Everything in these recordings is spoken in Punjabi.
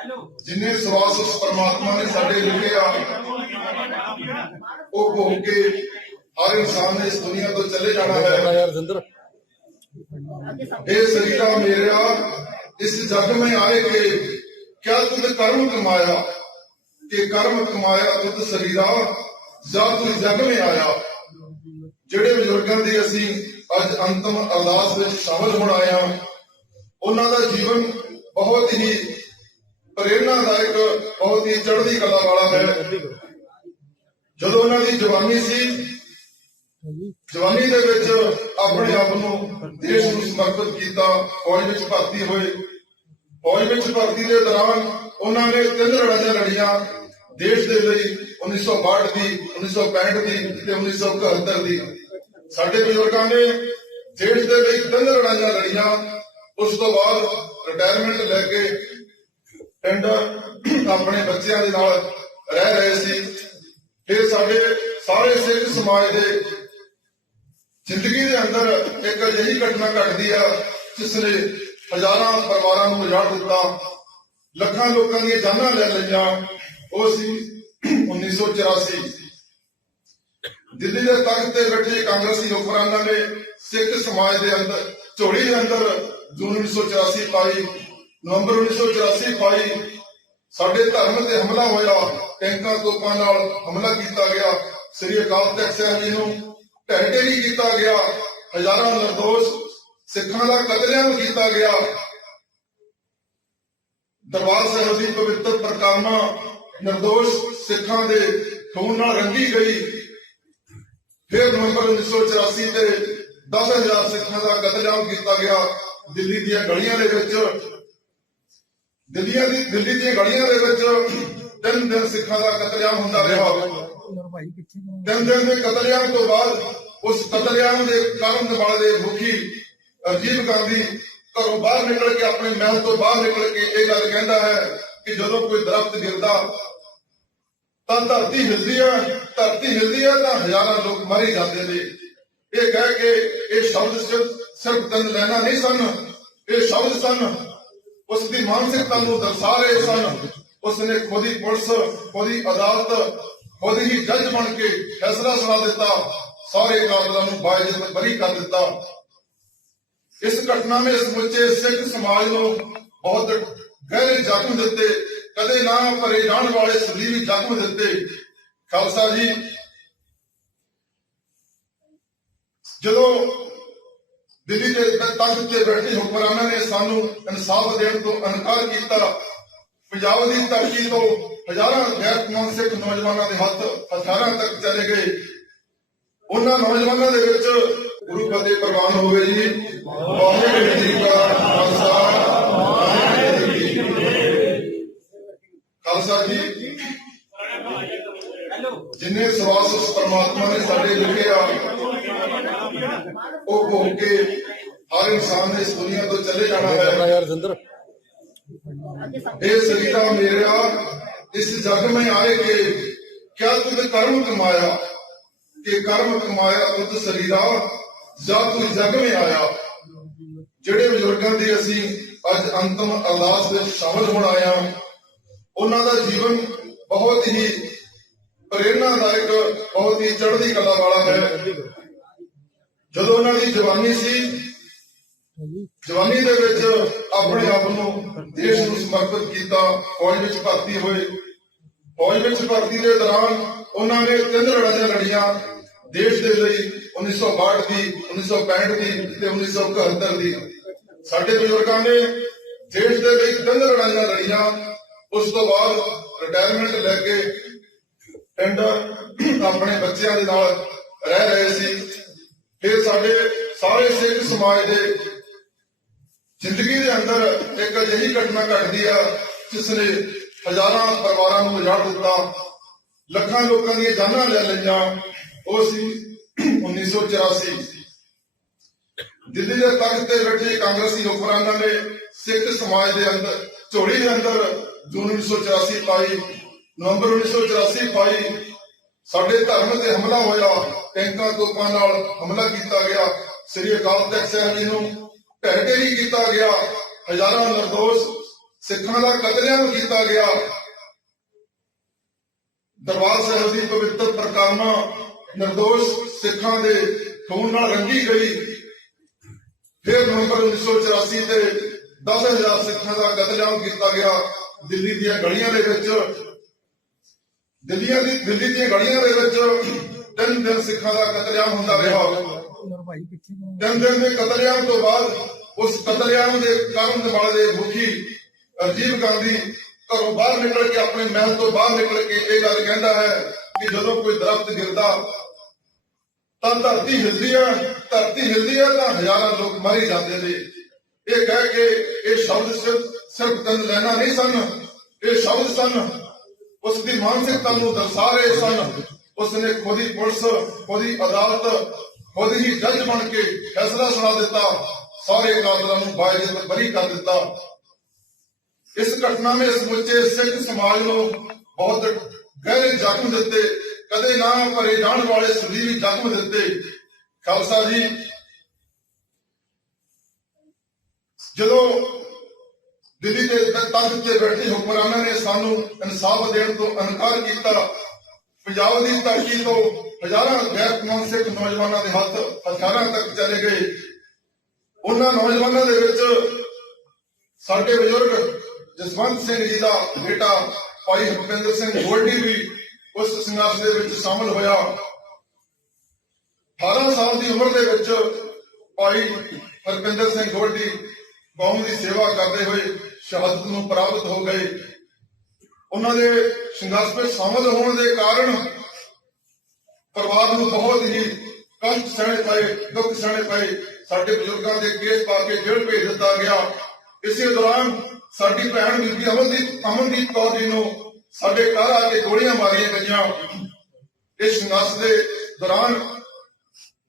जिन्हें सवास उस परमात्मा ने साडे लिखे आ वो भोग के हर इंसान ने इस दुनिया तो चले जाना है। हे शरीरा मेरा इस जग में आए के क्या तुझ कर्म कमाया कि कर्म कमाया तुझ शरीरा जा तू जग में आया। ਜਿਹੜੇ ਬਜ਼ੁਰਗਾਂ ਦੀ ਅਸੀਂ ਅੱਜ ਅੰਤਮ ਅਰਦਾਸ ਵਿੱਚ ਸ਼ਾਮਲ ਹੋਣ ਆਏ ਹਾਂ, ਉਹਨਾਂ ਦਾ ਜੀਵਨ ਬਹੁਤ ਹੀ ਪ੍ਰੇਰਨਾਦਾਇਕ, ਬਹੁਤ ਹੀ ਚੜ੍ਹਦੀ ਕਲਾ ਵਾਲਾ ਹੈ। ਜਦੋਂ ਉਹਨਾਂ ਦੀ ਜਵਾਨੀ ਸੀ, ਜਵਾਨੀ ਦੇ ਵਿੱਚ ਆਪਣੇ ਆਪ ਨੂੰ ਦੇਸ਼ ਨੂੰ ਸਮਰਪਿਤ ਕੀਤਾ, ਫੌਜ ਵਿੱਚ ਭਰਤੀ ਹੋਏ। ਫੌਜ ਵਿੱਚ ਭਰਤੀ ਦੇ ਦੌਰਾਨ ਉਹਨਾਂ ਨੇ 3 ਲੜਾਈਆਂ ਲੜੀਆਂ ਦੇਸ਼ ਦੇ ਲਈ, 1962 ਦੀ, 1965 ਦੀ ਤੇ 1971 ਦੀ। ਸਾਡੇ ਬਜ਼ੁਰਗਾਂ ਨੇ ਦੇਸ਼ ਦੇ ਲਈ 3 ਲੜਾਈਆਂ ਲੜੀਆਂ। ਉਸ ਤੋਂ ਬਾਅਦ ਰਿਟਾਇਰਮੈਂਟ ਲੈ ਕੇ ਪਿੰਡ ਆਪਣੇ ਬੱਚਿਆਂ ਦੇ ਨਾਲ ਰਹਿ ਰਹੇ ਸੀ। ਫਿਰ ਸਾਡੇ ਸਾਰੇ ਸਿੱਖ ਸਮਾਜ ਦੇ ਜ਼ਿੰਦਗੀ ਦੇ ਅੰਦਰ ਇੱਕ ਅਜਿਹੀ ਘਟਨਾ ਘਟਦੀ ਆ ਜਿਸ ਨੇ ਹਜ਼ਾਰਾਂ ਪਰਿਵਾਰਾਂ ਨੂੰ ਉਜਾੜ ਦਿੱਤਾ, ਲੱਖਾਂ ਲੋਕਾਂ ਦੀਆਂ ਜਾਨਾਂ ਲੈ ਲਈਆਂ। ਉਹ ਸੀ 1984। ਦਿੱਲੀ ਦੇ ਤਖਤ ਤੇ ਬੈਠੇ ਕਾਂਗਰਸੀ ਹੁਕਮਰਾਨਾਂ ਨੇ ਸਿੱਖ ਸਮਾਜ ਦੇ ਅੰਦਰ ਝੋਲੀ ਦੇ ਅੰਦਰ ਜੂਨ 1984 ਪਾਈ, ਨਵੰਬਰ 1984 ਪਾਈ। ਸਾਡੇ ਧਰਮ ਤੇ ਹਮਲਾ ਹੋਇਆ, ਟੈਂਕਾਂ ਤੋਪਾਂ ਨਾਲ ਹਮਲਾ ਕੀਤਾ ਗਿਆ। ਸ੍ਰੀ ਅਕਾਲ ਤਖਤ ਸਾਹਿਬ ਜੀ ਨੂੰ ਢਹਿ ਢੇਰੀ ਕੀਤਾ ਗਿਆ। ਹਜ਼ਾਰਾਂ ਨਿਰਦੋਸ਼ ਸਿੱਖਾਂ ਦਾ ਕਤਲੇਆਮ ਕੀਤਾ ਗਿਆ। ਦਰਬਾਰ ਸਾਹਿਬ ਦੀ ਪਵਿੱਤਰ ਪ੍ਰਕਾਰਮਾ ਨਿਰਦੋਸ਼ ਸਿੱਖਾਂ ਦੇ ਖੂਨ ਨਾਲ ਰੰਗੀ ਗਈ। ਫਿਰ ਨਵੰਬਰ 1984 ਤੇ 10,000 ਸਿੱਖਾਂ ਦਾ ਕਤਲੇਆਮ ਕੀਤਾ ਗਿਆ ਦਿੱਲੀ ਦੀਆਂ ਗਲੀਆਂ ਦੇ ਵਿੱਚ। ਦਿੱਲੀ ਦੀਆਂ ਗਲੀਆਂ ਦੇ ਵਿੱਚ 3 ਦਿਨ ਸਿੱਖਾਂ ਦਾ ਕਤਲੇਆਮ ਹੁੰਦਾ ਰਿਹਾ। 3 ਦਿਨ ਦੇ ਕਤਲੇਆਮ ਤੋਂ ਬਾਅਦ ਉਸ ਕਤਲੇਆਮ ਦੇ ਕਾਰਨ ਵਾਲੇ ਮੁਖੀ ਰਾਜੀਵ ਗਾਂਧੀ ਘਰੋਂ ਬਾਹਰ ਨਿਕਲ ਕੇ, ਆਪਣੇ ਮਹਿਲ ਤੋਂ ਬਾਹਰ ਨਿਕਲ ਕੇ ਇਹ ਗੱਲ ਕਹਿੰਦਾ ਹੈ ਕਿ ਜਦੋਂ ਕੋਈ ਦਰਖਤ ਗਿਰਦਾ ਤਾਂ ਧਰਤੀ ਹਿਲਦੀ ਹੈ ਤਾਂ ਹਜ਼ਾਰਾਂ ਲੋਕ ਮਾਰੇ ਜਾਂਦੇ ਨੇ। ਇਹ ਕਹਿ ਕੇ ਇਹ ਸ਼ਬਦ ਸਿਰਫ 3 ਲਾਈਨਾਂ ਨਹੀਂ ਸਨ, ਇਹ ਸ਼ਬਦ ਸਨ ਉਸ ਦੀ ਮਾਨਸਿਕਤਾ ਨੂੰ ਦਰਸਾ ਰਹੇ ਸਨ। ਉਸਨੇ ਖੁਦ ਹੀ ਪੁਲਿਸ, ਖੁਦ ਹੀ ਅਦਾਲਤ, ਖੁਦ ਹੀ ਜੱਜ ਬਣ ਕੇ ਫੈਸਲਾ ਸੁਣਾ ਦਿੱਤਾ, ਸਾਰੇ ਕਾਤਲਾਂ ਨੂੰ ਬਾਇਜ਼ਤ ਬਰੀ ਕਰ ਦਿੱਤਾ। ਇਸ ਘਟਨਾ ਨੇ ਸਮੁੱਚੇ ਸਿੱਖ ਸਮਾਜ ਨੂੰ ਬਹੁਤ ਗਹਿਰੇ ਜ਼ਖਮ ਦਿੱਤੇ, ਕਦੇ ਨਾ ਭਰੇ ਜਾਣ ਵਾਲੇ ਸਦੀਵੀ ਜ਼ਖਮ ਦਿੱਤੇ। ਖਾਲਸਾ ਜੀ, ਜਦੋਂ ਦਿੱਲੀ ਦੇ ਤਖਤ ਤੇ ਬੈਠੇ ਹੁਕਮਰਾਨਾਂ ਨੇ ਸਾਨੂੰ ਇਨਸਾਫ ਦੇਣ ਤੋਂ ਇਨਕਾਰ ਕੀਤਾ, ਪੰਜਾਬ ਦੀ ਧਰਤੀ ਤੋਂ ਹਜ਼ਾਰਾਂ ਗੈਰਕਾਨੂੰਨ ਸਿੱਖ ਨੌਜਵਾਨਾਂ ਦੇ ਹੱਥ ਹਥਿਆਰਾਂ ਤੱਕ ਚਲੇ ਗਏ। ਉਹਨਾਂ ਨੌਜਵਾਨਾਂ ਦੇ ਵਿੱਚ ਗੁਰੂ ਫਤਿਹ ਪ੍ਰਵਾਨ ਹੋਵੇ ਜੀ। ਵਾਹਿਗੁਰੂ ਜੀ ਕਾ ਖਾਲਸਾ, ਵਾਹਿਗੁਰੂ ਜੀ ਕੀ ਫਤਿਹ। ਖਾਲਸਾ ਜੀ, ਜਿੰਨੇ ਸਵਾਸ ਉਸ ਪਰਮਾਤਮਾ ਨੇ ਸਾਡੇ ਲਿਖੇ ਆ ਉਹ ਭੋਗ ਕੇ ਹਰ ਇਨਸਾਨ ਨੇ ਇਸ ਦੁਨੀਆ ਤੋਂ ਚਲੇ ਜਾਣਾ ਹੈ। ਇਹ शरीरा मेरा इस जग में आए के क्या तुझ कर्म कमाया कि कर्म कमाया तुझ शरीरा जा तू जग में आया। ਜਿਹੜੇ ਬਜ਼ੁਰਗਾਂ ਦੀ ਅਸੀਂ ਅੱਜ ਅੰਤਮ ਅਰਦਾਸ ਵਿੱਚ ਸ਼ਾਮਲ ਹੋਣ ਆਏ ਹਾਂ, ਉਹਨਾਂ ਦਾ ਜੀਵਨ ਬਹੁਤ ਹੀ ਪ੍ਰੇਰਨਾਦਾਇਕ, ਬਹੁਤ ਹੀ ਚੜ੍ਹਦੀ ਕਲਾ ਵਾਲਾ ਹੈ। ਜਦੋਂ ਉਹਨਾਂ ਦੀ ਜਵਾਨੀ ਸੀ, ਜਵਾਨੀ ਦੇ ਵਿੱਚ ਆਪਣੇ ਆਪ ਨੂੰ ਦੇਸ਼ ਨੂੰ ਸਮਰਪਿਤ ਕੀਤਾ, ਫੌਜ ਵਿੱਚ ਭਰਤੀ ਹੋਏ। ਫੌਜ ਵਿੱਚ ਭਰਤੀ ਦੇ ਦੌਰਾਨ ਉਹਨਾਂ ਨੇ 3 ਲੜਾਈਆਂ ਲੜੀਆਂ ਦੇਸ਼ ਦੇ ਲਈ, 1962 ਦੀ, 1965 ਦੀ ਤੇ 1971 ਦੀ। ਸਾਡੇ ਬਜ਼ੁਰਗਾਂ ਨੇ ਦੇਸ਼ ਦੇ ਲਈ 3 ਲੜਾਈਆਂ ਲੜੀਆਂ। ਉਸ ਤੋਂ ਬਾਅਦ ਰਿਟਾਇਰਮੈਂਟ ਲੈ ਕੇ ਪਿੰਡ ਆਪਣੇ ਬੱਚਿਆਂ ਦੇ ਨਾਲ ਰਹਿ ਰਹੇ ਸੀ। ਫਿਰ ਸਾਡੇ ਸਾਰੇ ਸਿੱਖ ਸਮਾਜ ਦੇ ਜ਼ਿੰਦਗੀ ਦੇ ਅੰਦਰ ਇੱਕ ਅਜਿਹੀ ਘਟਨਾ ਘਟਦੀ ਆ ਜਿਸ ਨੇ ਹਜ਼ਾਰਾਂ ਪਰਿਵਾਰਾਂ ਨੂੰ ਉਜਾੜ ਦਿੱਤਾ, ਲੱਖਾਂ ਲੋਕਾਂ ਦੀਆਂ ਜਾਨਾਂ ਲੈ ਲਈਆਂ। ਉਹ ਸੀ 1984। ਦਿੱਲੀ ਦੇ ਤਖਤ ਤੇ ਬੈਠੇ ਕਾਂਗਰਸੀ ਹੁਕਮਰਾਨਾਂ ਨੇ ਸਿੱਖ ਸਮਾਜ ਦੇ ਅੰਦਰ ਝੋਲੀ ਦੇ ਅੰਦਰ ਜੂਨ 1984 ਪਾਈ, ਨਵੰਬਰ 1984 ਪਾਈ। ਸਾਡੇ ਧਰਮ ਤੇ ਹਮਲਾ ਹੋਇਆ, ਟੈਂਕਾਂ ਤੋਪਾਂ ਨਾਲ ਹਮਲਾ ਕੀਤਾ ਗਿਆ। ਸ੍ਰੀ ਅਕਾਲ ਤਖਤ ਸਾਹਿਬ ਜੀ ਨੂੰ ਢਹਿ ਢੇਰੀ ਕੀਤਾ ਗਿਆ। ਹਜ਼ਾਰਾਂ ਨਿਰਦੋਸ਼ ਸਿੱਖਾਂ ਦਾ ਕਤਲੇਆਮ ਕੀਤਾ ਗਿਆ। ਦਰਬਾਰ ਸਾਹਿਬ ਦੀ ਪਵਿੱਤਰ ਪ੍ਰਕਾਰਨਾ ਨਿਰਦੋਸ਼ ਸਿੱਖਾਂ ਦੇ ਖੂਨ ਨਾਲ ਰੰਗੀ ਗਈ। ਫਿਰ ਨਵੰਬਰ 1984 ਤੇ 10,000 ਸਿੱਖਾਂ ਦਾ ਕਤਲੇਆਮ ਕੀਤਾ ਗਿਆ ਦਿੱਲੀ ਦੀਆਂ ਗਲੀਆਂ ਦੇ ਵਿੱਚ। ਦਿੱਲੀ ਦੀਆਂ ਗਲੀਆਂ ਦੇ ਵਿੱਚ 3 ਦਿਨ ਸਿੱਖਾਂ ਦਾ ਕਤਲੇਆਮ ਹੁੰਦਾ ਰਿਹਾ। 3 ਦਿਨ ਦੇ ਕਤਲੇਆਮ ਤੋਂ ਬਾਅਦ ਉਸ ਕਤਲੇਆਮ ਦੇ ਕਰਨ ਵਾਲੇ ਦੇ ਮੁਖੀ ਰਾਜੀਵ ਗਾਂਧੀ ਘਰੋਂ ਬਾਹਰ ਨਿਕਲ ਕੇ, ਆਪਣੇ ਮਹਿਲ ਤੋਂ ਬਾਹਰ ਨਿਕਲ ਕੇ ਇਹ ਗੱਲ ਕਹਿੰਦਾ ਹੈ ਕਿ ਜਦੋਂ ਕੋਈ ਦਰਖਤ ਗਿਰਦਾ ਤਾਂ ਧਰਤੀ ਹਿਲਦੀ ਹੈ ਤਾਂ ਹਜ਼ਾਰਾਂ ਲੋਕ ਮਰ ਜਾਂਦੇ ਨੇ। ਇਹ ਕਹਿ ਕੇ ਇਹ ਸ਼ਬਦ ਸਿਰਫ 3 ਲਾਈਨਾਂ ਨਹੀਂ ਸਨ, ਇਹ ਸ਼ਬਦ ਸਨ ਉਸ ਦੀ ਮਾਨਸਿਕਤਾ ਨੂੰ ਦਰਸਾ ਰਹੇ ਸਨ। ਉਸਨੇ ਖੁਦ ਹੀ ਪੁਲਿਸ, ਖੁਦ ਹੀ ਅਦਾਲਤ, ਖੁਦ ਹੀ ਜੱਜ ਬਣ ਕੇ ਫੈਸਲਾ ਸੁਣਾ ਦਿੱਤਾ, ਸਾਰੇ ਕਾਤਲਾਂ ਨੂੰ ਬਾਇਜ਼ਤ ਬਰੀ ਕਰ ਦਿੱਤਾ। ਇਸ ਘਟਨਾ ਨੇ ਸਮੁੱਚੇ ਸਿੱਖ ਸਮਾਜ ਨੂੰ ਬਹੁਤ ਗਹਿਰੇ ਜ਼ਖਮ ਦਿੱਤੇ, ਕਦੇ ਨਾ ਭਰੇ ਜਾਣ ਵਾਲੇ ਸਦੀਵੀ ਜ਼ਖਮ ਦਿੱਤੇ। ਖਾਲਸਾ ਜੀ, ਜਦੋਂ ਦਿੱਲੀ ਦੇ ਤਖਤ ਤੇ ਬੈਠੇ ਹੁਕਮਰਾਨਾਂ ਨੇ ਸਾਨੂੰ ਇਨਸਾਫ ਦੇਣ ਤੋਂ ਇਨਕਾਰ ਕੀਤਾ, ਪੰਜਾਬ ਦੀ ਧਰਤੀ ਤੋਂ ਹਜ਼ਾਰਾਂ ਗੈਰ ਕਾਨੂੰਨੀ ਸਿੱਖ ਨੌਜਵਾਨਾਂ ਦੇ ਹੱਥ ਹਥਿਆਰਾਂ ਤੱਕ ਚਲੇ ਗਏ। ਉਹਨਾਂ ਨੌਜਵਾਨਾਂ ਦੇ ਵਿੱਚ ਸਾਡੇ ਬਜ਼ੁਰਗ ਜਸਵੰਤ ਸਿੰਘ ਜੀ ਦਾ ਬੇਟਾ ਭਾਈ ਹਰਪਿੰਦਰ ਸਿੰਘ ਗੋਲਡੀ ਵੀ ਉਸ ਸੰਘਰਸ਼ ਦੇ ਵਿੱਚ ਸ਼ਾਮਲ ਹੋਇਆ। 18 ਸਾਲ ਦੀ ਉਮਰ ਦੇ ਵਿੱਚ ਭਾਈ ਹਰਪਿੰਦਰ ਸਿੰਘ ਗੋਲਡੀ ਕੌਮ ਦੀ ਸੇਵਾ ਕਰਦੇ ਹੋਏ ਸ਼ਹਾਦਤ ਨੂੰ ਪ੍ਰਾਪਤ ਹੋ ਗਏ। ਉਹਨਾਂ ਦੇ ਸੰਘਰਸ਼ ਵਿੱਚ ਸ਼ਾਮਲ ਹੋਣ ਦੇ ਕਾਰਨ ਪਰਿਵਾਰ ਨੂੰ ਬਹੁਤ ਹੀ ਕਸ਼ਟ ਸਹਿਣੇ ਪਏ, ਦੁੱਖ ਸਹਿਣੇ ਪਏ। ਸਾਡੇ ਬਜ਼ੁਰਗਾਂ ਦੇ ਕੇਸ ਪਾ ਕੇ ਜੇਲ੍ਹ ਭੇਜ ਦਿੱਤਾ ਗਿਆ। ਇਸੇ ਦੌਰਾਨ ਸਾਡੀ ਭੈਣ ਬੀਬੀ ਅਮਨਦੀਪ ਕੌਰ ਜੀ ਨੂੰ ਸਾਡੇ ਘਰ ਆ ਕੇ ਗੋਲੀਆਂ ਮਾਰੀਆਂ ਗਈਆਂ। ਇਸ ਸੰਘਰਸ਼ ਦੇ ਦੌਰਾਨ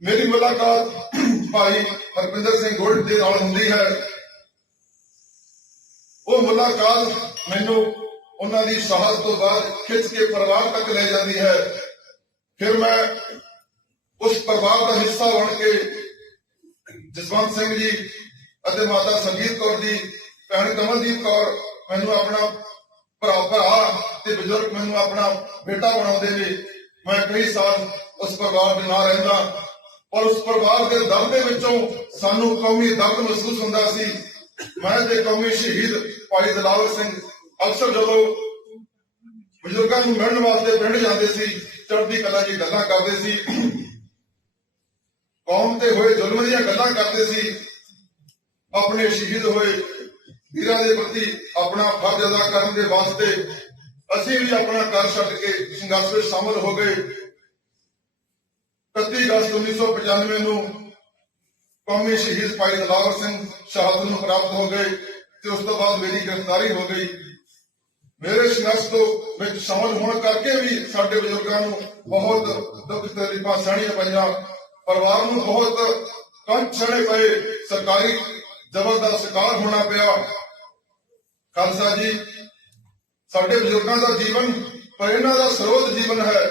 ਮੇਰੀ ਮੁਲਾਕਾਤ ਭਾਈ ਹਰਪਿੰਦਰ ਸਿੰਘ ਗੋਲਡੀ ਦੇ ਨਾਲ ਹੁੰਦੀ ਹੈ। ਉਹ ਮੁਲਾਕਾਤ ਮੈਨੂੰ ਉਹਨਾਂ ਦੀ ਸ਼ਹਾਦਤ ਤੋਂ ਬਾਅਦ ਖਿੱਚ ਕੇ ਪਰਿਵਾਰ ਤੱਕ ਲੈ ਜਾਂਦੀ ਹੈ। ਫਿਰ ਮੈਂ ਉਸ ਪਰਿਵਾਰ ਦਾ ਹਿੱਸਾ ਬਣ ਕੇ ਜਸਵੰਤ ਸਿੰਘ ਜੀ ਅਤੇ ਮਾਤਾ ਸੰਗੀਤ ਕੌਰ ਜੀ, ਭੈਣ ਕਮਲਦੀਪ ਕੌਰ ਮੈਨੂੰ ਆਪਣਾ ਭਰਾ ਤੇ ਬਜ਼ੁਰਗ ਮੈਨੂੰ ਆਪਣਾ ਬੇਟਾ ਬਣਾਉਂਦੇ ਨੇ। ਮੈਂ ਕਈ ਸਾਲ ਉਸ ਪਰਿਵਾਰ ਦੇ ਨਾਲ ਰਹਿੰਦਾ, ਪਰ ਉਸ ਪਰਿਵਾਰ ਦੇ ਦਰਦ ਦੇ ਵਿੱਚੋਂ ਸਾਨੂੰ ਕੌਮੀ ਦਰਦ ਮਹਿਸੂਸ ਹੁੰਦਾ ਸੀ। ਮੈਂ ਤੇ ਕੌਮੀ ਸ਼ਹੀਦ ਭਾਈ ਦਿਲਾਵਰ ਸਿੰਘ ਅਕਸਰ ਜਦੋਂ ਬਜ਼ੁਰਗਾਂ ਨੂੰ ਮਿਲਣ ਵਾਸਤੇ ਪਿੰਡ ਜਾਂਦੇ ਸੀ, ਚੜ੍ਹਦੀ ਕਲਾ ਦੀ ਗੱਲਾਂ ਕਰਦੇ ਸੀ, ਕੌਮ ਤੇ ਹੋਏ ਜ਼ੁਲਮ ਦੀਆਂ ਗੱਲਾਂ ਕਰਦੇ ਸੀ। ਆਪਣੇ ਸ਼ਹੀਦ ਹੋਏ ਵੀਰਾਂ ਦੇ ਪ੍ਰਤੀ ਆਪਣਾ ਫਰਜ਼ ਅਦਾ ਕਰਨ ਦੇ ਵਾਸਤੇ ਅਸੀਂ ਵੀ ਆਪਣਾ ਘਰ ਛੱਡ ਕੇ ਸੰਘਰਸ਼ ਵਿੱਚ ਸ਼ਾਮਲ ਹੋ ਗਏ। 31 ਅਗਸਤ 1995 ਨੂੰ ਕੌਮੀ ਸ਼ਹੀਦ ਭਾਈ ਦਿਲਾਵਰ ਸਿੰਘ ਸ਼ਹਾਦਤ ਨੂੰ ਪ੍ਰਾਪਤ ਹੋ ਗਏ ਤੇ ਉਸ ਤੋਂ ਬਾਅਦ ਮੇਰੀ ਗ੍ਰਿਫਤਾਰੀ ਹੋ ਗਈ। ਮੇਰੇ ਸੰਘਰਸ਼ ਤੋਂ ਵਿੱਚ ਸ਼ਾਮਲ ਹੋਣ ਕਰਕੇ ਵੀ ਸਾਡੇ ਬਜ਼ੁਰਗਾਂ ਨੂੰ ਬਹੁਤ ਦੁੱਖ ਤਕਲੀਫਾਂ ਸਹਿਣੀਆਂ ਪਈਆਂ, ਪਰਿਵਾਰ ਨੂੰ ਬਹੁਤ ਕਸ਼ਟ ਸਹਿਣੇ ਪਏ, ਸਰਕਾਰੀ ਜ਼ਬਰ ਦਾ ਸ਼ਿਕਾਰ ਹੋਣਾ ਪਿਆ। ਖਾਲਸਾ ਜੀ, ਸਾਡੇ ਬਜ਼ੁਰਗਾਂ ਦਾ ਜੀਵਨ ਪ੍ਰੇਰਨਾ ਦਾ ਸਰੋਤ ਜੀਵਨ ਹੈ।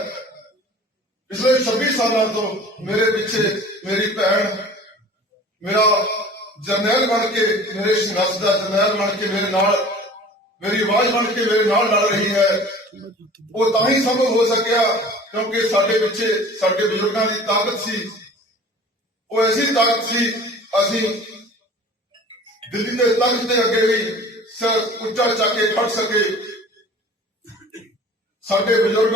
ਪਿਛਲੇ 26 ਸਾਲਾਂ ਤੋਂ ਮੇਰੇ ਪਿੱਛੇ ਮੇਰੀ ਭੈਣ ਮੇਰਾ ਜਰਨੈਲ ਬਣ ਕੇ, ਮੇਰੇ ਸੰਘਰਸ਼ ਦਾ ਜਰਨੈਲ ਬਣ ਕੇ ਮੇਰੇ ਨਾਲ, ਮੇਰੀ ਆਵਾਜ਼ ਬਣ ਕੇ ਮੇਰੇ ਨਾਲ ਲੜ ਰਹੀ ਹੈ। ਉਹ ਤਾਂ ਹੀ ਸੰਭਵ ਹੋ ਸਕਿਆ ਕਿਉਂਕਿ ਸਾਡੇ ਪਿੱਛੇ ਸਾਡੇ ਬਜ਼ੁਰਗਾਂ ਦੀ ਤਾਕਤ ਸੀ। ਉਹ ਐਸੀ ਤਾਕਤ ਸੀ, ਅਸੀਂ ਦਿੱਲੀ ਦੇ ਤਖਤ ਦੇ ਅੱਗੇ ਵੀ ਸਿਰ ਉੱਚਾ ਚੱਕ ਕੇ ਖੜ ਸਕੇ। ਸਾਡੇ ਬਜ਼ੁਰਗ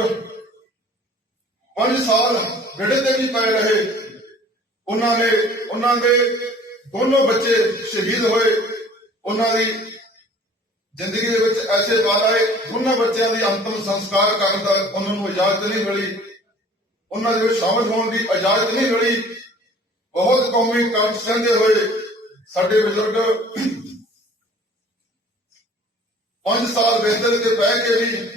5 ਸਾਲ ਵਿੜੇ ਤੇ ਵੀ ਪਏ ਰਹੇ। ਉਹਨਾਂ ਦੇ ਦੋਨੋਂ ਬੱਚੇ ਸ਼ਹੀਦ ਹੋਏ। ਉਹਨਾਂ ਦੀ ਜ਼ਿੰਦਗੀ ਦੇ ਵਿੱਚ ਐਸੇ ਵਾਰ ਆਏ, ਦੋਨਾਂ ਬੱਚਿਆਂ ਦੀ ਅੰਤਮ ਸੰਸਕਾਰ ਕਰਨ ਦਾ ਉਹਨਾਂ ਨੂੰ ਇਜਾਜ਼ਤ ਨਹੀਂ ਮਿਲੀ, ਉਹਨਾਂ ਦੇ ਵਿੱਚ ਸ਼ਾਮਲ ਹੋਣ ਦੀ ਇਜਾਜ਼ਤ ਨਹੀਂ ਮਿਲੀ। ਬਹੁਤ ਕੌਮੀ ਕਸ਼ਟ ਸਹਿੰਦੇ ਹੋਏ ਸਾਡੇ ਬਜ਼ੁਰਗ 5 ਸਾਲ ਬਿਸਤਰੇ ਤੇ ਬਹਿ ਕੇ ਵੀ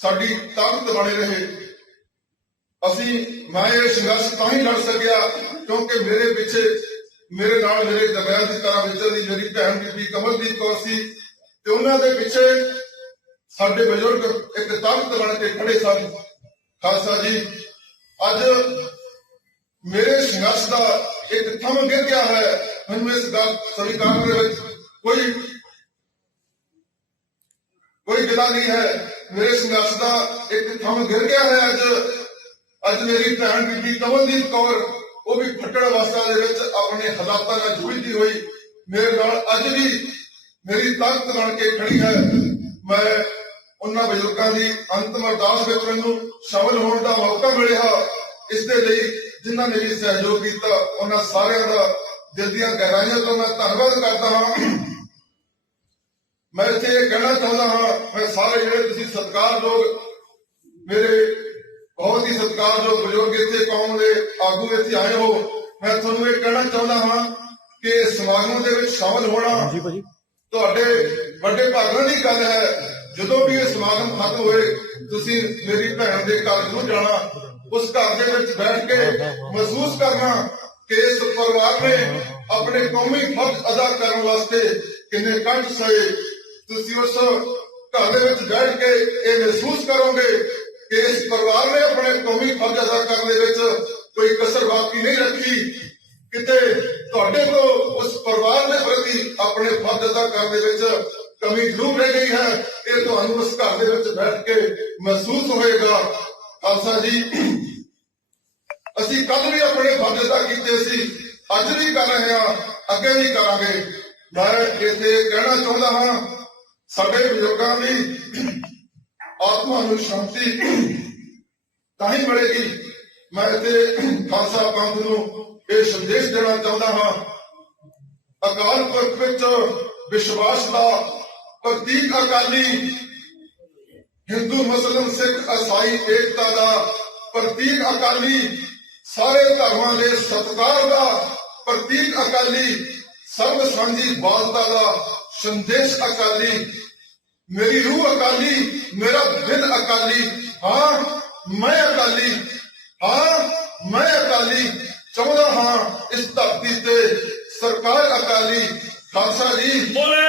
ਸਾਡੀ ਤਾਕਤ ਬਣੇ ਰਹੇ। ਮੈਂ ਇਹ ਸੰਘਰਸ਼ ਤਾਂ ਹੀ ਲੜ ਸਕਿਆ ਕਿਉਂਕਿ ਮੇਰੇ ਪਿੱਛੇ ਮੇਰੇ ਨਾਲ ਮੇਰੇ ਜਰਨੈਲ ਦੀ ਤਰ੍ਹਾਂ ਵਿਚਰਦੀ ਮੇਰੀ ਭੈਣ ਬੀਬੀ ਕਮਲਦੀਪ ਕੌਰ ਸੀ ਤੇ ਉਹਨਾਂ ਦੇ ਪਿੱਛੇ ਸਾਡੇ ਬਜ਼ੁਰਗ ਇੱਕ ਤਾਕਤ ਬਣ ਕੇ ਖੜੇ ਸਨ। ਖਾਲਸਾ ਜੀ, ਅੱਜ ਮੇਰੇ ਸੰਘਰਸ਼ ਦਾ ਇੱਕ ਥੰਮ ਗਿਰ ਗਿਆ ਹੈ। ਮੈਨੂੰ ਇਸ ਗੱਲ ਸਵੀਕਾਰ ਦੇ ਵਿੱਚ ਕੋਈ कोई गिला नहीं है। मेरे संघर्ष का एक थम गिर गया है। अज मेरी भैन बीबी कमलदीप कौर वो भी फट्टड़ अवस्था अपने हालातों में जूझती हुई मेरे नाल अज भी मेरी ताकत बन के खड़ी है। मैं उन्होंने बजुर्गों की अंतिम अरदास में मैनू शामिल होने का मौका मिला। इसके लिए जिन्होंने भी सहयोग किया उन्होंने सारे का दिल दी गहराइयों तो मैं धन्यवाद करता हाँ। मैं इतने ये कहना चाहता हाँ, मैं सारे जो सत्कार लोग मेरे बहुत ही सत्कारयोग बुजुर्ग इतने कौम के आगू इतने आए हो, मैं थोड़ा ये कहना चाहता हाँ कि समागम के शामिल होना ਤੁਹਾਡੇ ਵੱਡੇ ਭਾਗਾਂ ਦੀ ਗੱਲ ਹੈ। ਜਦੋਂ ਵੀ ਇਹ ਸਮਾਗਮ ਖਤਮ ਹੋਏ ਤੁਸੀਂ ਮੇਰੀ ਭੈਣ ਦੇ ਘਰ ਜ਼ਰੂਰ ਜਾਣਾ। ਉਸ ਘਰ ਦੇ ਵਿੱਚ ਬੈਠ ਕੇ ਮਹਿਸੂਸ ਕਰਨਾ ਕਿ ਇਸ ਪਰਿਵਾਰ ਨੇ ਆਪਣੇ ਕੌਮੀ ਫਰਜ਼ ਅਦਾ ਕਰਨ ਵਾਸਤੇ ਕਿੰਨੇ ਕਸ਼ਟ ਸਹੇ। ਤੁਸੀਂ ਉਸ ਘਰ ਦੇ ਵਿੱਚ ਬੈਠ ਕੇ ਇਹ ਮਹਿਸੂਸ ਕਰੋਗੇ ਕਿ ਇਸ ਪਰਿਵਾਰ ਨੇ ਆਪਣੇ ਕੌਮੀ ਫਰਜ਼ ਅਦਾ ਕਰਨ ਦੇ ਵਿੱਚ ਕੋਈ ਕਸਰ ਬਾਕੀ ਨਹੀਂ ਰੱਖੀ। ਕਿਤੇ ਤੁਹਾਡੇ ਤੋਂ ਉਸ ਪਰਿਵਾਰ ਦੇ ਪ੍ਰਤੀ ਆਪਣੇ ਫਰਜ਼ ਅਦਾ ਕਰਨ ਦੇ ਵਿੱਚ ਕਮੀ ਜ਼ਰੂਰ ਰਹਿ ਗਈ ਹੈ। ਇਹ ਤੁਹਾਨੂੰ ਉਸ ਘਰ ਦੇ ਵਿੱਚ ਬੈਠ ਕੇ ਮਹਿਸੂਸ ਹੋਏਗਾ। ਖਾਲਸਾ ਜੀ, ਅਸੀਂ ਕੱਲ ਵੀ ਆਪਣੇ ਫਰਜ਼ ਅਦਾ ਕੀਤੇ ਸੀ, ਅੱਜ ਵੀ ਕਰ ਰਹੇ ਹਾਂ, ਅੱਗੇ ਵੀ ਕਰਾਂਗੇ। ਮੈਂ ਇੱਥੇ ਕਹਿਣਾ ਚਾਹੁੰਦਾ ਹਾਂ ਸਾਡੇ ਬਜ਼ੁਰਗਾਂ ਦੀ ਆਤਮਾ ਨੂੰ ਸ਼ਾਂਤੀ ਤਾਂ ਹੀ ਮਿਲੇਗੀ। ਮੈਂ ਇੱਥੇ ਖਾਲਸਾ ਪੰਥ ਨੂੰ ਇਹ ਸੰਦੇਸ਼ ਦੇਣਾ ਚਾਹੁੰਦਾ ਹਾਂ, ਅਕਾਲ ਪੁਰਖ ਵਿੱਚ ਵਿਸ਼ਵਾਸ ਦਾ ਪ੍ਰਤੀਕ ਅਕਾਲੀ, ਹਿੰਦੂ ਮੁਸਲਿਮ ਸਿੱਖ ਈਸਾਈ ਏਕਤਾ ਦਾ ਪ੍ਰਤੀਕ ਅਕਾਲੀ, ਸਾਰੇ ਧਰਮਾਂ ਦੇ ਸਤਿਕਾਰ ਦਾ ਪ੍ਰਤੀਕ ਅਕਾਲੀ, ਸਰਬ ਸਾਂਝੀ ਬਾਲਤਾ ਦਾ ਸੰਦੇਸ਼ ਅਕਾਲੀ। ਮੇਰੀ ਰੂਹ ਅਕਾਲੀ, ਮੇਰਾ ਦਿਲ ਅਕਾਲੀ। ਹਾਂ ਮੈਂ ਅਕਾਲੀ, ਹਾਂ ਮੈਂ ਅਕਾਲੀ ਚਾਹੁੰਦਾ ਹਾਂ। ਇਸ ਧਰਤੀ ਤੇ ਸਰਕਾਰ ਅਕਾਲੀ। ਖਾਲਸਾ ਜੀ ਬੋਲੇ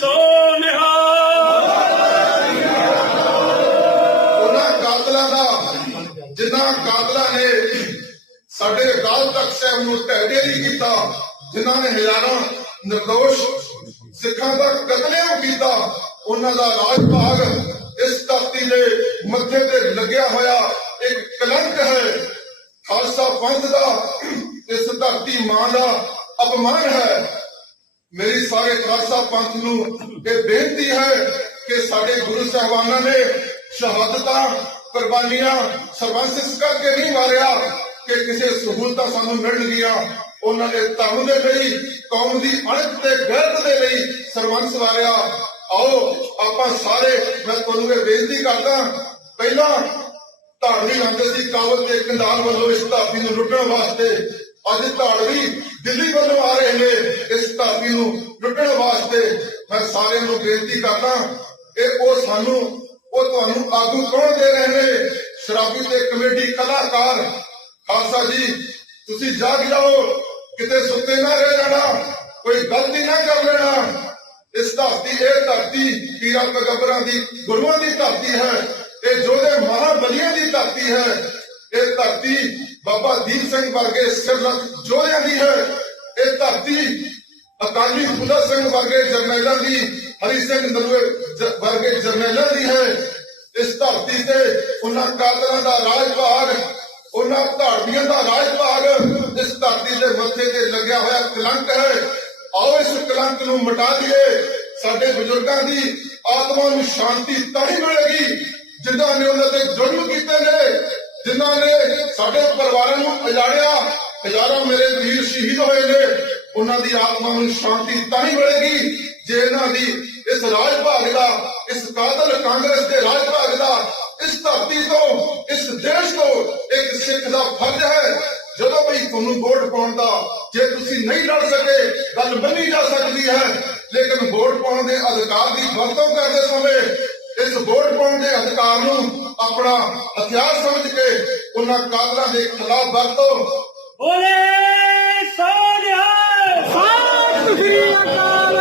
ਸੋ ਨਿਹਾਲ। ਉਹਨਾਂ ਕਾਤਲਾਂ ਦਾ ਜਿਨ੍ਹਾਂ ਕਾਤਲਾਂ ਨੇ ਸਾਡੇ ਅਕਾਲ ਤਖਤ ਸਾਹਿਬ ਨੂੰ ਢਹਿ ਕੀਤਾ, ਜਿਨ੍ਹਾਂ ਨੇ ਹਜ਼ਾਰਾਂ ਨਿਰਦੋਸ਼ ਸਿੱਖਾਂ ਦਾ ਕਤਲੇਆਮ ਕੀਤਾ, ਉਹਨਾਂ ਦਾ ਰਾਜ ਭਾਗ ਇਸ ਧਰਤੀ ਦੇ ਮੱਥੇ ਤੇ ਲੱਗਿਆ ਹੋਇਆ ਇੱਕ ਕਲੰਕ ਹੈ। ਖਾਲਸਾ ਪੰਥ ਦਾ ਇਸ ਧਰਤੀ ਮਾਂ ਦਾ ਅਪਮਾਨ ਹੈ। ਮੇਰੀ ਸਾਰੇ ਖਾਲਸਾ ਪੰਥ ਨੂੰ ਇਹ ਬੇਨਤੀ ਹੈ ਕਿ ਸਾਡੇ ਗੁਰੂ ਸਾਹਿਬਾਨਾਂ ਨੇ ਸ਼ਹਾਦਤਾਂ ਕੁਰਬਾਨੀਆਂ ਸਰਬੰਸ ਇਸ ਕਰਕੇ ਨਹੀਂ ਮਾਰਿਆ ਕਿ ਕਿਸੇ ਸਹੂਲਤਾਂ ਸਾਨੂੰ ਮਿਲਣਗੀਆਂ। ਉਹਨਾਂ ਨੇ ਧਰਮ ਦੇ ਲਈ, ਕੌਮ ਦੀ ਅਣਖ ਤੇ ਗੈਰਤ ਦੇ ਲਈ ਸਰਬੰਸ ਵਾਰਿਆ। ਆਓ ਆਪਾਂ ਸਾਰੇ, ਮੈਂ ਤੁਹਾਨੂੰ ਇਹ ਬੇਨਤੀ ਕਰਦਾ, ਪਹਿਲਾਂ ਧਾੜਵੀ ਆਉਂਦੇ ਸੀ ਕਾਬਲ ਤੇ ਕੰਧਾਲ ਵੱਲੋਂ ਇਸ ਧਰਤੀ ਨੂੰ ਲੁੱਟਣ ਵਾਸਤੇ, ਅੱਜ ਧਾੜਵੀ ਦਿੱਲੀ ਵੱਲੋਂ ਆ ਰਹੇ ਨੇ ਇਸ ਧਰਤੀ ਨੂੰ ਲੁੱਟਣ ਵਾਸਤੇ। ਮੈਂ ਸਾਰਿਆਂ ਨੂੰ ਬੇਨਤੀ ਕਰਦਾ, ਇਹ ਉਹ ਤੁਹਾਨੂੰ ਆਗੂ ਕੌਣ ਦੇ ਰਹੇ ਨੇ? ਸ਼ਰਾਬੀ ਤੇ ਕਮੇਟੀ ਕਲਾਕਾਰ। ਖਾਲਸਾ ਜੀ, ਤੁਸੀਂ ਜਾਗ ਜਾਓ, ਕਿਤੇ ਸੁੱਤੇ ਨਾ ਰਹਿ ਜਾਣਾ, ਕੋਈ ਗਲਤੀ ਨਾ ਕਰ ਲੈਣਾ। ਇਸ ਧਰਤੀ, ਇਹ ਧਰਤੀ ਪੀਰਾਂ ਪੈਗੰਬਰਾਂ ਦੀ, ਗੁਰੂਆਂ ਦੀ ਧਰਤੀ ਹੈ। ਇਹ ਯੋਧੇ ਮਹਾਬਲੀਆਂ ਦੀ ਧਰਤੀ ਹੈ। ਇਹ ਧਰਤੀ ਬਾਬਾ ਦੀਪ ਸਿੰਘ ਵਰਗੇ ਸਿਰਲੱਥ ਯੋਧਿਆਂ ਦੀ ਹੈ। ਇਹ ਧਰਤੀ ਅਕਾਲੀ ਫੂਲਾ ਸਿੰਘ ਵਰਗੇ ਜਰਨੈਲਾਂ ਦੀ, ਹਰੀ ਸਿੰਘ ਨਲੂਏ ਵਰਗੇ ਜਰਨੈਲਾਂ ਦੀ ਹੈ। ਇਸ ਧਰਤੀ ਤੇ ਉਹਨਾਂ ਕਾਤਲਾਂ ਦਾ ਰਾਜ ਭਾਗ, ਉਹਨਾਂ ਧਾੜਵੀਆਂ ਦਾ ਰਾਜ ਭਾਗ ਇਸ ਧਰਤੀ ਦੇ ਮੱਥੇ ਤੇ ਲੱਗਿਆ ਹੋਇਆ ਕਲੰਕ ਹੈ। ਆਓ ਇਸ ਕਲੰਕ ਨੂੰ ਮਿਟਾ ਦਈਏ। ਸਾਡੇ ਬਜ਼ੁਰਗਾਂ ਦੀ ਆਤਮਾ ਨੂੰ ਸ਼ਾਂਤੀ ਤਾਂ ਹੀ ਮਿਲੇਗੀ ਜਿਨ੍ਹਾਂ ਨੇ ਉਹਨਾਂ ਤੇ ਜ਼ੁਲਮ ਕੀਤੇ ਨੇ, ਜਿਨ੍ਹਾਂ ਨੇ ਸਾਡੇ ਪਰਿਵਾਰਾਂ ਨੂੰ ਉਜਾੜਿਆ। ਹਜ਼ਾਰਾਂ ਮੇਰੇ ਵੀਰ ਸ਼ਹੀਦ ਹੋਏ ਨੇ, ਉਹਨਾਂ ਦੀ ਆਤਮਾ ਨੂੰ ਸ਼ਾਂਤੀ ਤਾਂ ਹੀ ਮਿਲੇਗੀ ਜੇ ਇਹਨਾਂ ਦੀ ਇਸ ਰਾਜ ਭਾਗ ਦਾ, ਇਸ ਕਾਤਲ ਕਾਂਗਰਸ ਦੇ ਰਾਜ ਭਾਗ ਦਾ, ਇਸ ਧਰਤੀ ਤੋਂ, ਇਸ ਦੇਸ਼ ਤੋਂ ਇੱਕ ਸਿੱਖ ਦਾ ਫਰਜ਼ ਹੈ ਜਦੋਂ ਵੀ ਤੁਹਾਨੂੰ ਵੋਟ ਪਾਉਣ ਦਾ। ਜੇ ਤੁਸੀਂ ਨਹੀਂ ਲੜ ਸਕੇ, ਗੱਲ ਮੰਨੀ ਜਾ ਸਕਦੀ ਹੈ, ਲੇਕਿਨ ਵੋਟ ਪਾਉਣ ਦੇ ਅਧਿਕਾਰ ਦੀ ਵਰਤੋਂ ਕਰਦੇ ਸਮੇਂ ਇਸ ਵੋਟ ਪਾਉਣ ਦੇ ਅਧਿਕਾਰ ਨੂੰ ਆਪਣਾ ਹਥਿਆਰ ਸਮਝ ਕੇ ਉਹਨਾਂ ਕਾਤਲਾਂ ਦੇ ਖਿਲਾਫ ਵਰਤੋ। ਬੋਲੇ ਸੋ ਨਿਹਾਲ। ਸਤਿ ਸ੍ਰੀ ਅਕਾਲ।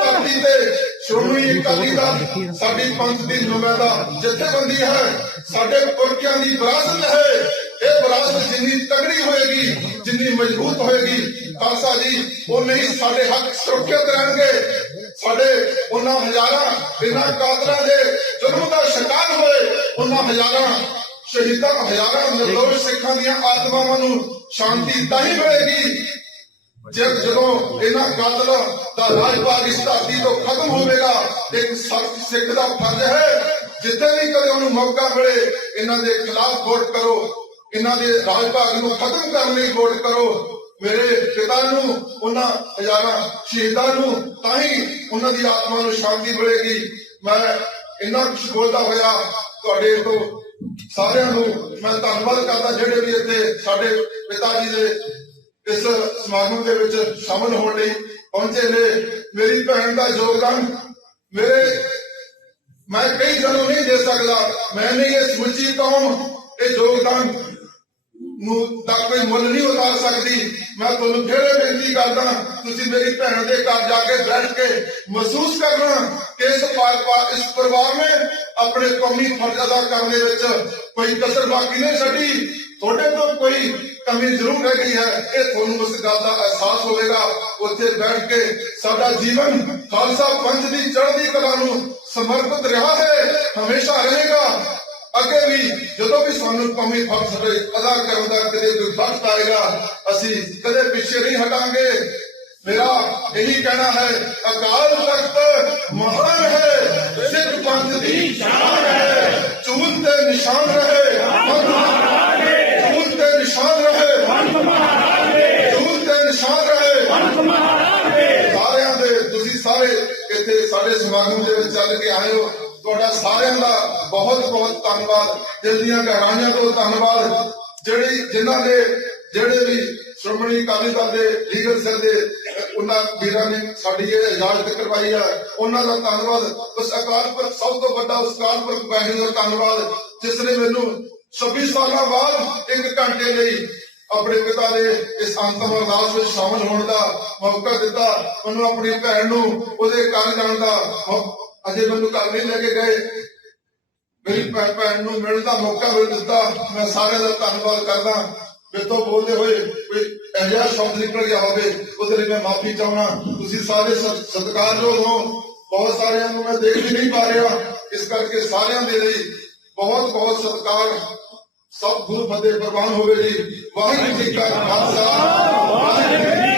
ਧਰਤੀ ਤੇ ਸ਼੍ਰੋਮਣੀ ਅਕਾਲੀ ਦਲ ਸਾਡੀ ਪੰਥ ਦੀ ਨੁਮਾਇੰਦਾ ਜਥੇਬੰਦੀ ਹੈ, ਸਾਡੇ ਪੁਰਖਿਆਂ ਦੀ ਵਿਰਾਸਤ ਹੈ। ਇਹ ਵਿਰਾਸਤ ਜਿੰਨੀ ਤਗੜੀ ਹੋਏਗੀ, ਜਿੰਨੀ ਮਜ਼ਬੂਤ ਹੋਏਗੀ, ਖਾਲਸਾ ਜੀ, ਉਨੇ ਹੀ ਸਾਡੇ ਹੱਕ ਸੁਰੱਖਿਅਤ ਰਹਿਣਗੇ। ਸਾਡੇ ਉਹਨਾਂ ਹਜ਼ਾਰਾਂ ਇਹਨਾਂ ਕਾਤਲਾਂ ਦੇ ਜ਼ੁਲਮ ਦਾ ਸ਼ਿਕਾਰ ਹੋਏ ਉਹਨਾਂ ਹਜ਼ਾਰਾਂ ਸ਼ਹੀਦਾਂ ਹਜ਼ਾਰਾਂ ਨਿਰਦੋਸ਼ ਸਿੱਖਾਂ ਦੀਆਂ ਆਤਮਾਵਾਂ ਨੂੰ ਸ਼ਾਂਤੀ ਤਾਂ ਹੀ ਮਿਲੇਗੀ ਜਦੋਂ ਇਹਨਾਂ ਕਾਤਲਾਂ ਦਾ ਰਾਜ ਭਾਗ ਇਸ ਧਰਤੀ ਤੋਂ ਖਤਮ ਹੋਵੇਗਾ। ਇੱਕ ਸਿੱਖ ਦਾ ਫਰਜ਼ ਹੈ ਜਿੱਥੇ ਵੀ ਕਦੇ ਉਹਨੂੰ ਮੌਕਾ ਮਿਲੇ ਇਹਨਾਂ ਦੇ ਖਿਲਾਫ ਵੋਟ ਕਰੋ, ਇਹਨਾਂ ਦੇ ਰਾਜ ਭਾਗ ਨੂੰ ਖਤਮ ਕਰਨ ਲਈ ਵੋਟ ਕਰੋ। ਮੇਰੇ ਪਿਤਾ ਨੂੰ ਉਹਨਾਂ ਹਜ਼ਾਰਾਂ ਸ਼ਹੀਦਾਂ ਨੂੰ ਤਾਂ ਹੀ ਉਹਨਾਂ ਦੀ ਆਤਮਾ ਨੂੰ ਸ਼ਾਂਤੀ ਮਿਲੇਗੀ। ਮੈਂ ਇੰਨਾ ਕੁਝ ਬੋਲਦਾ ਹੋਇਆ ਤੁਹਾਡੇ ਤੋਂ ਸਾਰਿਆਂ ਨੂੰ ਮੈਂ ਧੰਨਵਾਦ ਕਰਦਾ ਜਿਹੜੇ ਵੀ ਇੱਥੇ ਸਾਡੇ ਪਿਤਾ ਜੀ ਦੇ ਇਸ ਸਮਾਗਮ ਦੇ ਵਿੱਚ ਸ਼ਾਮਲ ਹੋਣ ਲਈ ਪਹੁੰਚੇ ਨੇ। ਮੇਰੀ ਭੈਣ ਦਾ ਯੋਗਦਾਨ ਮੈਂ ਕਈ ਜਨੋਂ ਨਹੀਂ ਦੇ ਸਕਦਾ। ਮੈਂ ਨਹੀਂ ਇਹ ਸਮੁੱਚੀ ਕੌਮ ਇਹ ਯੋਗਦਾਨ ਨੂੰ ਦਾ ਕੋਈ ਮੁੱਲ ਨਹੀਂ ਉਤਾਰ ਸਕਦੀ। ਮੈਂ ਤੁਹਾਨੂੰ ਫਿਰ ਬੇਨਤੀ ਕਰਦਾ ਤੁਸੀਂ ਮੇਰੀ ਭੈਣ ਦੇ ਘਰ ਜਾ ਕੇ ਬੈਠ ਕੇ ਮਹਿਸੂਸ ਕਰਨਾ ਕਿ ਇਸ ਪਰਿਵਾਰ ਨੇ ਆਪਣੇ ਕੌਮੀ ਫਰਜ਼ ਅਦਾ ਕਰਨ ਦੇ ਵਿੱਚ ਕੋਈ ਕਸਰ ਬਾਕੀ ਨਹੀਂ ਛੱਡੀ। ਤੁਹਾਡੇ ਤੋਂ ਕੋਈ ਕਮੀ ਜ਼ਰੂਰ ਰਹਿ ਗਈ ਹੈ, ਇਹ ਤੁਹਾਨੂੰ ਉਸ ਗੱਲ ਦਾ ਅਹਿਸਾਸ ਹੋਵੇਗਾ। ਉੱਥੇ ਬੈਠ ਕੇ ਸਾਡਾ ਜੀਵਨ ਖਾਲਸਾ ਪੰਥ ਦੀ ਚੜ੍ਹਦੀ ਕਲਾ ਨੂੰ ਸਮਰਪਿਤ ਰਿਹਾ ਹੈ, ਹਮੇਸ਼ਾ ਰਹੇਗਾ। ਅੱਗੇ ਵੀ ਜਦੋਂ ਵੀ ਸਾਨੂੰ ਕੌਮੀ ਫਰਜ਼ ਅਦਾ ਕਰਨ ਦਾ ਕਦੇ ਕੋਈ ਵਕਤ ਆਏਗਾ ਅਸੀਂ ਕਦੇ ਪਿੱਛੇ ਨਹੀਂ ਹਟਾਂਗੇ। ਮੇਰਾ ਇਹੀ ਕਹਿਣਾ ਹੈ ਅਕਾਲ ਤਖਤ ਮਹਾਨ ਹੈ, ਸਿੱਖ ਪੰਥ ਦੀ ਸ਼ਾਨ ਹੈ, ਝੂਠ ਤੇ ਨਿਸ਼ਾਨ ਰਹੇ, ਝੂਠ ਤੇ ਨਿਸ਼ਾਨ ਰਹੇ, ਝੂਠ ਤੇ ਨਿਸ਼ਾਨ ਰਹੇ। ਸਾਰਿਆਂ ਦੇ ਤੁਸੀਂ ਸਾਰੇ ਇੱਥੇ ਸਾਡੇ ਸਮਾਗਮ ਦੇ ਵਿੱਚ ਚੱਲ ਕੇ ਆਏ ਹੋ, ਤੁਹਾਡਾ ਸਾਰਿਆਂ ਦਾ ਬਹੁਤ ਬਹੁਤ ਧੰਨਵਾਦ, ਦਿਲ ਦੀਆਂ ਗਹਿਰਾਈਆਂ ਤੋਂ ਧੰਨਵਾਦ। ਜਿਹੜੇ ਵੀ ਸ਼੍ਰੋਮਣੀ ਅਕਾਲੀ ਦਲ ਦੇ ਲੀਡਰ ਸਨ ਦੇ ਉਹਨਾਂ ਵੀਰਾਂ ਨੇ ਸਾਡੀ ਇਹ ਇਜਾਜ਼ਤ ਕਰਵਾਈ ਹੈ, ਉਹਨਾਂ ਦਾ ਧੰਨਵਾਦ। ਉਸ ਅਕਾਲ ਪੁਰਖ ਸਭ ਤੋਂ ਵੱਡਾ ਉਸ ਅਕਾਲ ਪੁਰਖ ਵਾਹਿਗੁਰੂ ਦਾ ਧੰਨਵਾਦ ਜਿਸ ਨੇ ਮੈਨੂੰ 26 ਸਾਲਾਂ ਬਾਅਦ 1 ਘੰਟੇ ਲਈ ਆਪਣੇ ਪਿਤਾ ਦੇ ਇਸ ਅੰਤਮ ਅਰਦਾਸ ਵਿੱਚ ਸ਼ਾਮਲ ਹੋਣ ਦਾ ਮੌਕਾ ਦਿੱਤਾ। ਮੈਨੂੰ ਆਪਣੀ ਭੈਣ ਨੂੰ ਉਹਦੇ ਘਰ ਜਾਣ ਦਾ ਅਜੇ ਮੈਨੂੰ ਘਰ ਨਹੀਂ ਲੈ ਕੇ ਗਏ, ਮੇਰੀ ਭੈਣ ਨੂੰ ਮਿਲਣ ਦਾ ਮੌਕਾ ਮਿਲ ਦਿੱਤਾ। ਮੈਂ ਸਾਰਿਆਂ ਦਾ ਧੰਨਵਾਦ ਕਰਦਾ। ਮੇਰੇ ਤੋਂ ਬੋਲਦੇ ਹੋਏ ਕੋਈ ਅਜਿਹਾ ਸ਼ਬਦ ਨਿਕਲ ਗਿਆ ਹੋਵੇ ਉਹਦੇ ਲਈ ਮੈਂ ਮਾਫੀ ਚਾਹੁੰਦਾ। ਤੁਸੀਂ ਸਾਰੇ ਸਤਿਕਾਰਯੋਗ ਹੋ, ਬਹੁਤ ਸਾਰਿਆਂ ਨੂੰ ਮੈਂ ਦੇਖ ਵੀ ਨਹੀਂ ਪਾ ਰਿਹਾ, ਇਸ ਕਰਕੇ ਸਾਰਿਆਂ ਦੇ ਲਈ ਬਹੁਤ ਬਹੁਤ ਸਤਿਕਾਰ। ਸਭ ਗੁਰੂ ਫਤਿਹ ਪ੍ਰਵਾਨ ਹੋਵੇ ਜੀ। ਵਾਹਿਗੁਰੂ ਜੀ ਕਾ ਖਾਲਸਾ, ਵਾਹਿਗੁਰੂ